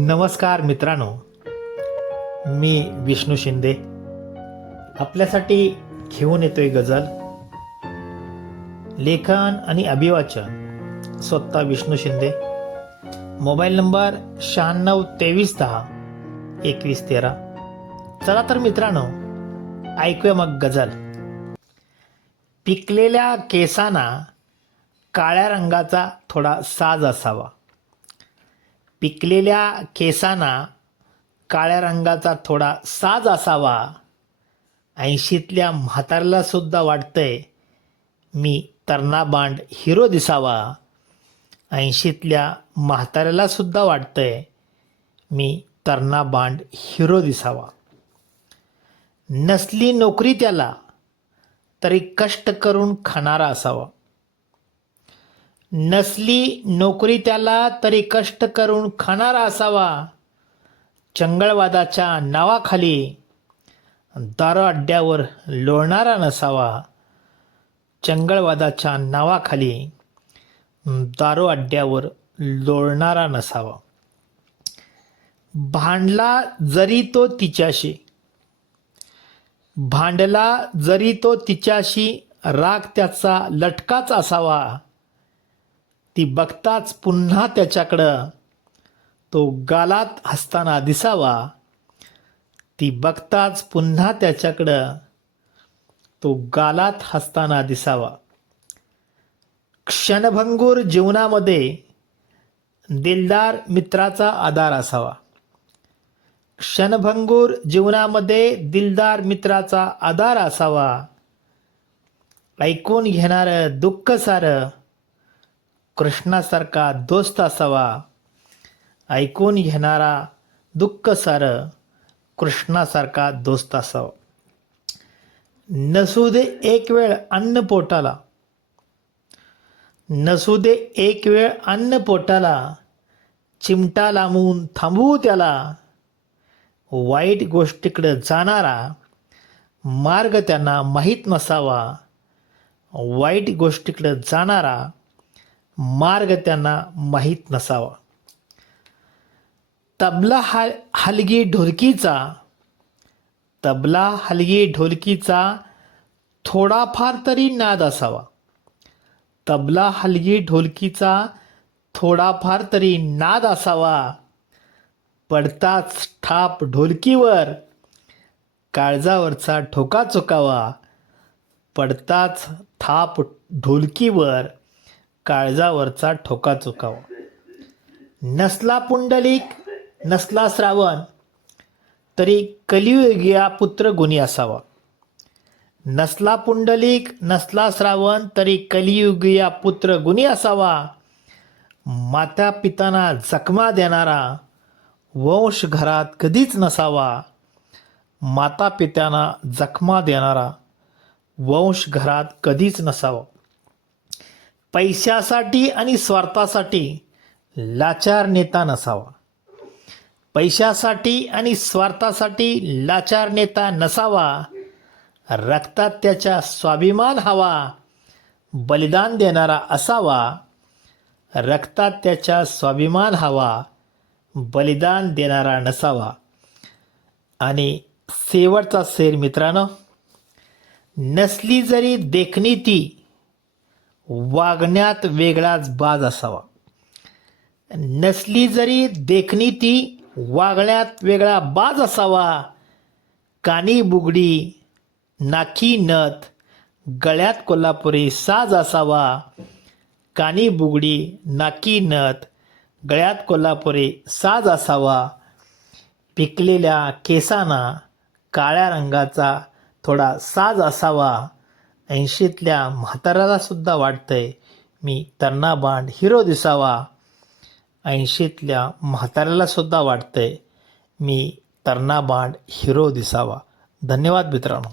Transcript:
नमस्कार मित्रांनो, मी विष्णू शिंदे आपल्यासाठी घेऊन येतोय गझल. लेखन आणि अभिवाचन स्वतः विष्णू शिंदे. Mobile number 9623102113. चला तर मित्रांनो, ऐकूया मग गझल. पिकलेल्या केसांना काळ्या रंगाचा थोडा साज असावा. पिकलेल्या केसांना काळ्या रंगाचा थोडा साज असावा. 80तल्या म्हाताऱ्याला सुद्धा वाटतंय मी तरणाबांड हिरो दिसावा. 80तल्या म्हाताऱ्याला सुद्धा वाटतंय मी तरणाबांड हिरो दिसावा. नसली नोकरी त्याला तरी कष्ट करून खाणारा असावा. नसली नोकरी त्याला तरी कष्ट करून खाणारा असावा. चंगळवादाच्या नावाखाली दारू अड्ड्यावर लोळणारा नसावा. चंगळवादाच्या नावाखाली दारू अड्ड्यावर लोळणारा नसावा. भांडला जरी तो तिच्याशी, भांडला जरी तो तिच्याशी, राग त्याचा लटकाच असावा. ती बघताच पुन्हा त्याच्याकडं तो गालात हसताना दिसावा. ती बघताच पुन्हा त्याच्याकडं तो गालात हसताना दिसावा. क्षणभंगूर जीवनामध्ये दिलदार मित्राचा आधार असावा. क्षणभंगूर जीवनामध्ये दिलदार मित्राचा आधार असावा. ऐकून घेणारं दुःख सारं कृष्णासारखा दोस्त असावा. ऐकून घेणारा दुःख सारं कृष्णासारखा दोस्त असावा. नसू दे एक वेळ अन्न पोटाला, नसू दे एक वेळ अन्न पोटाला, चिमटा लांबून थांबवू त्याला. वाईट गोष्टीकडे जाणारा मार्ग त्यांना माहीत नसावा. वाईट गोष्टीकडे जाणारा मार्ग त्यांना माहीत नसावा. तबला हलगी ढोलकीचा, तबला हलगी ढोलकीचा थोडाफार तरी नाद असावा. तबला हलगी ढोलकीचा थोडाफार तरी नाद असावा. पडताच ठाप ढोलकीवर काळजावरचा ठोका चुकावा. पडताच थाप ढोलकीवर काळजावरचा ठोका चुकावा. नसला पुंडलिक नसला श्रावण तरी कलियुगिया पुत्र गुणी असावा. नसला पुंडलिक नसला श्रावण तरी कलियुगिया पुत्र गुणी असावा. माता पितांना जखमा देणारा वंश घरात कधीच नसावा. माता पित्यांना जखमा देणारा वंश घरात कधीच नसावा. पैशासाठी आणि स्वार्थासाठी लाचार नेता नसावा. पैशासाठी आणि स्वार्थासाठी लाचार नेता नसावा. रक्तात त्याच्या स्वाभिमान हवा, बलिदान देणारा असावा. रक्तात त्याच्या स्वाभिमान हवा, बलिदान देणारा नसावा. आणि शेवटचा शेर मित्रांनो, नसली जरी देखणी ती वागण्यात वेगळाच बाज असावा. नसली जरी देखणी ती वागण्यात वेगळा बाज असावा. कानी बुगडी नाकी नथ गळ्यात कोल्हापुरी साज असावा. कानी बुगडी नाकी नथ गळ्यात कोल्हापुरी साज असावा. पिकलेल्या केसांना काळ्या रंगाचा थोडा साज असावा. 80तल्या म्हाताऱ्याला सुद्धा वाटतंय मी तरणाबांड हिरो दिसावा. 80तल्या म्हाताऱ्याला सुद्धा वाटतंय मी तरणाबांड हिरो दिसावा. धन्यवाद मित्रांनो.